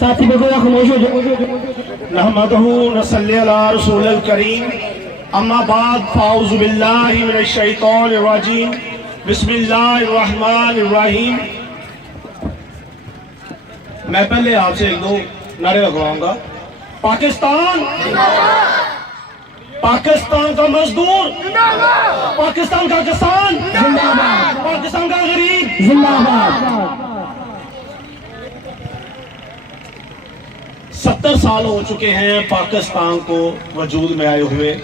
ساتھی بزرگ خاموش ہو جائے. نحمدہ نصلی علی رسول الکریم اما بعد فاعوذ باللہ من الشیطان الرجیم بسم اللہ الرحمن الرحیم. میں پہلے آپ سے ایک دو نعرے لگواؤں گا. پاکستان، پاکستان کا مزدور، پاکستان کا کسان، پاکستان کا غریب زندہ باد. 70 سال ہو چکے ہیں پاکستان کو وجود میں آئے ہوئے.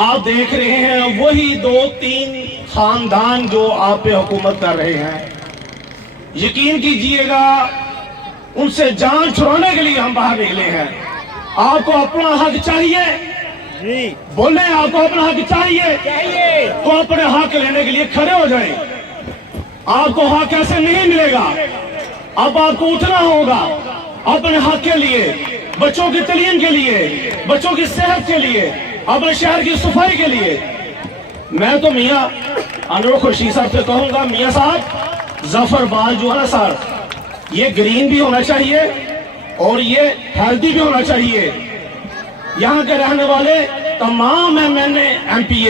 آپ دیکھ رہے ہیں وہی 2-3 خاندان جو آپ پہ حکومت کر رہے ہیں. یقین کیجئے گا ان سے جان چھڑانے کے لیے ہم باہر نکلے ہیں. آپ کو اپنا حق چاہیے، بولیں آپ کو اپنا حق چاہیے تو اپنے حق لینے کے لیے کھڑے ہو جائیں. آپ کو حق ایسے نہیں ملے گا. اب آپ کو اٹھنا ہوگا اپنے حق کے لیے، بچوں کی تعلیم کے لیے، بچوں کی صحت کے لیے، اپنے شہر کی صفائی کے لیے. میں تو میاں انور خورشید صاحب سے کہوں گا، میاں صاحب ظفر بال جو ہے نا سر، یہ گرین بھی ہونا چاہیے اور یہ ہیلدی بھی ہونا چاہیے. یہاں کے رہنے والے تمام MP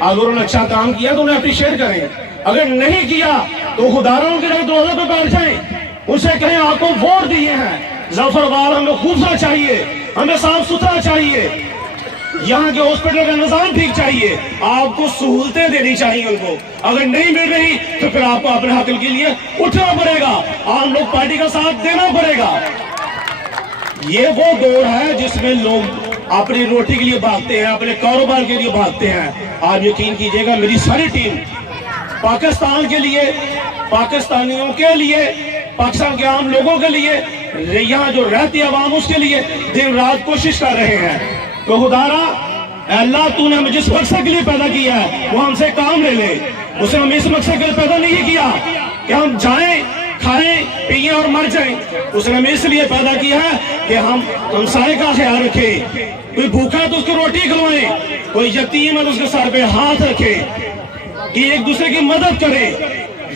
اگر انہوں نے اچھا کام کیا تو انہیں اپریشیٹ کریں. اگر نہیں کیا تو خداروں کے دروازے پہ بیٹھ جائیں، اسے کہیں آپ کو ووٹ دیے ہیں. ظفر بال ہمیں خوبصورت چاہیے، ہمیں صاف ستھرا چاہیے، یہاں کے ہاسپٹل کا نظام ٹھیک چاہیے، آپ کو سہولتیں دینی چاہیے ان کو. اگر نہیں مل رہی تو پھر آپ کو اپنے حق کے لیے اٹھنا پڑے گا، عام لوگ پارٹی کا ساتھ دینا پڑے گا. یہ وہ دور ہے جس میں لوگ اپنی روٹی کے لیے بھاگتے ہیں، اپنے کاروبار کے لیے بھاگتے ہیں. آپ یقین کیجئے گا میری ساری ٹیم پاکستان کے لیے، پاکستانیوں کے لیے، پاکستان کے عام لوگوں کے لیے، یہاں جو رہتی عوام اس کے لیے دن رات کوشش کر رہے ہیں. تو خدارا اے اللہ تو نے ہمیں جس مقصد کے لیے پیدا کیا ہے وہ ہم سے کام لے لے. اس نے ہمیں اس مقصد کے لیے پیدا نہیں کیا کہ ہم جائیں کھائیں پیئیں اور مر جائیں. اس نے ہمیں اس لیے پیدا کیا ہے کہ ہم ہمسائے کا خیال رکھیں. کوئی بھوکا ہے تو اس کو روٹی کھلوائیں، کوئی یتیم ہے تو اس کے سر پہ ہاتھ رکھیں، کہ ایک دوسرے کی مدد کریں.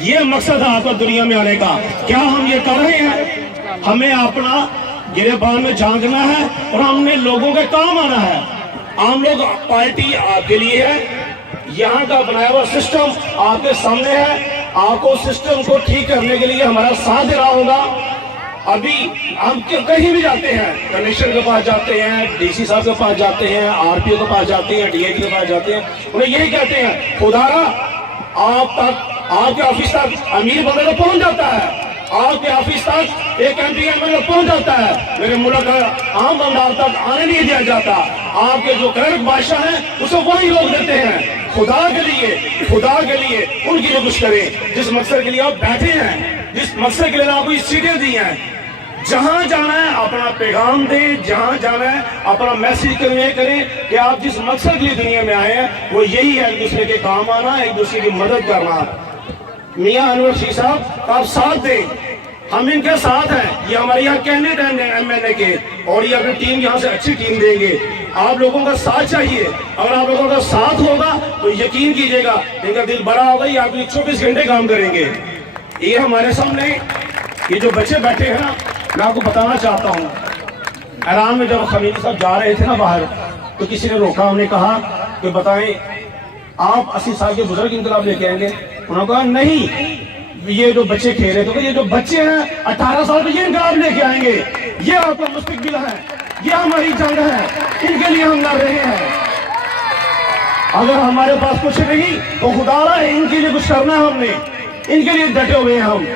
یہ مقصد ہے آپ کا دنیا میں آنے کا. کیا ہم یہ کر رہے ہیں؟ ہمیں اپنا گریبان میں جھانکنا ہے اور ہم نے لوگوں کے کام آنا ہے. عام لوگ پارٹی آپ کے لیے ہے، یہاں کا بنایا ہوا سسٹم آپ کے سامنے ہے. آپ کو سسٹم کو ٹھیک کرنے کے لیے ہمارا ساتھ دینا ہوگا. ابھی ہم کہیں بھی جاتے ہیں، کمشنر کے پاس جاتے ہیں، DC صاحب کے پاس جاتے ہیں، RPO کے پاس جاتے ہیں، DIG کے پاس جاتے ہیں، انہیں یہی کہتے ہیں خدارا آپ تک، آپ کے آفس تک امیر بندے کو پہنچ جاتا ہے، آپ کے آفس تک ایک MP MLA پہنچ جاتا ہے، میرے ملک کا عام بندہ تک آنے نہیں دیا جاتا. آپ کے جو کرنٹ بادشاہ ہیں اسے وہی لوگ دیتے ہیں. خدا کے لیے ان کی کچھ کریں. جس مقصد کے لیے آپ بیٹھے ہیں، جس مقصد کے لیے آپ کو یہ سیٹیں دی ہیں، جہاں جانا ہے اپنا پیغام دیں، جہاں جانا ہے اپنا میسیج کنوے کریں کہ آپ جس مقصد کے لیے دنیا میں آئے ہیں وہ یہی ہے، ایک دوسرے کے کام آنا، ایک دوسرے کی مدد کرنا. میاں انور شیخ صاحب آپ ساتھ دیں، ہم ان کے ساتھ ہیں. یہ ہمارے یہاں کینڈیڈیٹ ہیں MNA کے، اور یہ اپنی ٹیم یہاں سے اچھی ٹیم دیں گے. آپ لوگوں کا ساتھ چاہیے. اگر آپ لوگوں کا ساتھ ہوگا تو یقین کیجئے گا ان کا دل بڑا ہوگا، یہ آپ کے 24 گھنٹے کام کریں گے. یہ ہمارے سامنے یہ جو بچے بیٹھے ہیں نا، میں آپ کو بتانا چاہتا ہوں، ایران میں جب خمینی صاحب جا رہے تھے نا باہر، تو کسی نے روکا، انہیں کہا کہ بتائیں آپ 80 سال کے بزرگ انقلاب لے کے آئیں گے؟ انہوں نے کہا نہیں، یہ جو بچے کھیل رہے تھے، یہ جو بچے ہیں 18 سال میں یہ انقلاب لے کے آئیں گے، یہ آپ کا مستقبل ہے، یہ ہماری جنگ ہے، ان کے لیے ہم لڑ رہے ہیں. اگر ہمارے پاس کچھ نہیں تو خدا رہا ہے ان کے لیے کچھ کرنا ہے. ہم نے ان کے لیے ڈٹے ہوئے ہیں.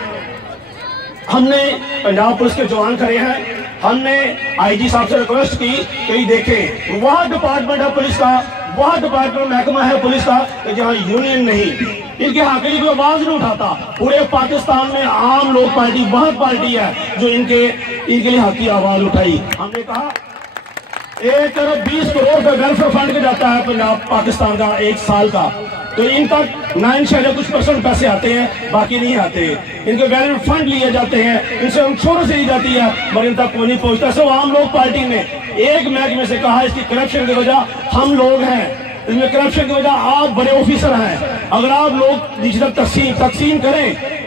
ہم نے پنجاب پولیس کے جوان کھڑے ہیں، ہم نے IG صاحب سے ریکویسٹ کی کہ یہ دیکھیں وہاں ڈپارٹمنٹ ہے پولیس کا، وہاں ڈپارٹمنٹ محکمہ ہے پولیس کا کہ جہاں یونین نہیں، ان کے حق کے لیے کوئی آواز نہیں اٹھاتا. پورے پاکستان میں عام لوگ پارٹی بہت پارٹی ہے جو ان کے لیے حق کی آواز اٹھائی. ہم نے کہا 1 ارب 20 کروڑ روپے ویلفیئر فنڈ کے جاتا ہے پنجاب پاکستان کا 1 سال کا، تو ان تک 9 کچھ % پیسے آتے ہیں، باقی نہیں آتے. ان کے ویلفیئر فنڈ لیے جاتے ہیں، ان سے ہم چھوڑ سے لی جاتی ہے، مگر ان تک کوئی نہیں پہنچتا. سب عام لوگ پارٹی نے ایک محکمے سے کہا اس کی کرپشن کی وجہ ہم لوگ ہیں، اس میں کرپشن کی وجہ آپ بڑے آفیسر ہیں. اگر آپ لوگ ڈیجیٹل تقسیم کریں